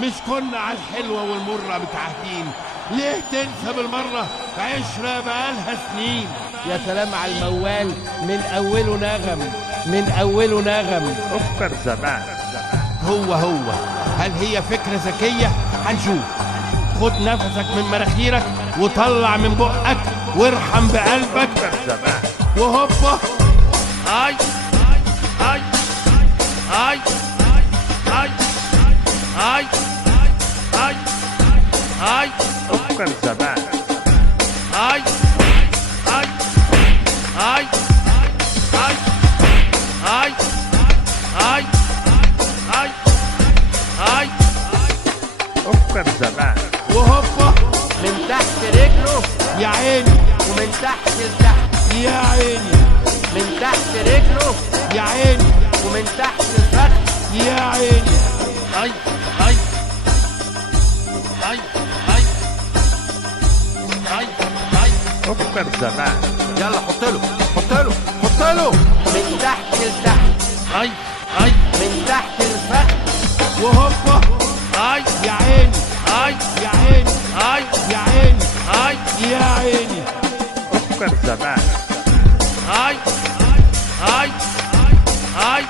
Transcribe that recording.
مش كنا على الحلوة والمرة متعهدين؟ ليه تنسى بالمرة عشرة بقالها سنين؟ يا سلام على الموال، من أوله نغم، من أوله نغم. أفكر زمان. هو هل هي فكرة ذكية؟ هنشوف. خد نفسك من مناخيرك وطلع من بقك وارحم بقلبك. أفكر زمان. وهوبا اي اي اي اي اي اي اي أفكر زمان. اي اي اي اي اي اي اي اي أفكر زمان. وهوبا من تحت رجله يا عيني ومن تحت لتحت، يا عيني من تحت رجله يا عيني ومن تحت الفخذ. يا عيني اي اي اي اي اي اي أفكر زمان. يلا حط له حط له حط له، من تحت لتحت، اي اي من تحت الفخذ. وهوبا اي يا عيني اي يا عيني اي يا عيني اي يا عيني أفكر زمان. اي اي اي